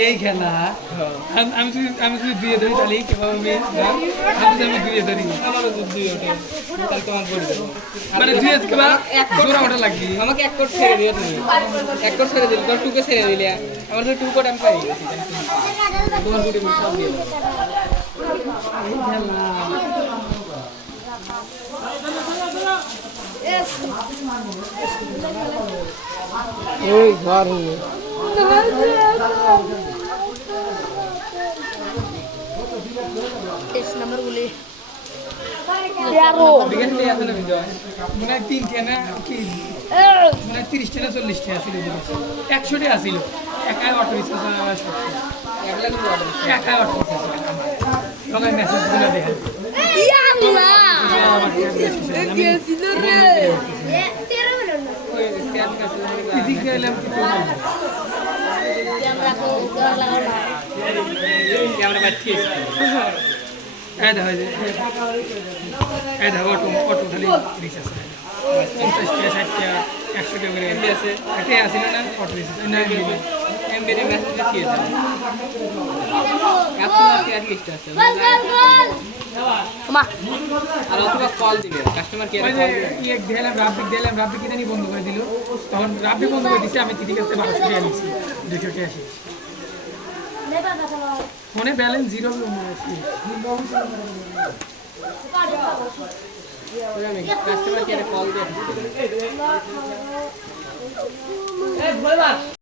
এই খেলা আমি যদি দুয়ে ধরি তাহলে কিভাবে আমি দুয়ে ধরি আমারও দুয়ে ওঠে তাহলে তোমার করে দেবো মানে দুয়ে জোড়া ওটা লাগবে আমাকে এক কোট ছেড়ে দিও তুমি এক কোট ছেড়ে দিলে তোর টুকে ছেড়ে দিলে আমার তো টু কোট আমি পাই তোমার দুটি মিনিট সব দিয়ে ওই ঘর হয়ে नंबर बोले মানে 3 না কি মানে 30 টা না 40 টা ছিল 100 টা ছিল একাই অটো রিক্সা একাই অটো রিক্সা লোকের মেসেজ গুলো দেখেন या अल्लाह ये सिलो रे ये 13 मिनट ওই স্ক্যান মেসেজ দিদি গেলাম कैमरा को उधर लगाना ক্যামেরা বাচ্চি এই দেখো এই দেখো অটো খালি রিক্সা 50 টা 60 টা 100 টা করে এমবি আছে এটা আছে না অটো রিক্সা না এমবি এর মেসেজ দিয়েছে আপনার কি আর লিস্ট আছে मां আর অথবা কল দিবে কাস্টমার কেয়ারে কল দিবে এক দিলাম রাব্বি কি জানি বন্ধ করে দিল তখন রাব্বি বন্ধ করে দিছে আমি তিতি কাছে 1200 টাকা নিছি 200 টাকা আসি ফোনে ব্যালেন্স জিরো আছে কাস্টমার কেয়ারে কল দিয়ে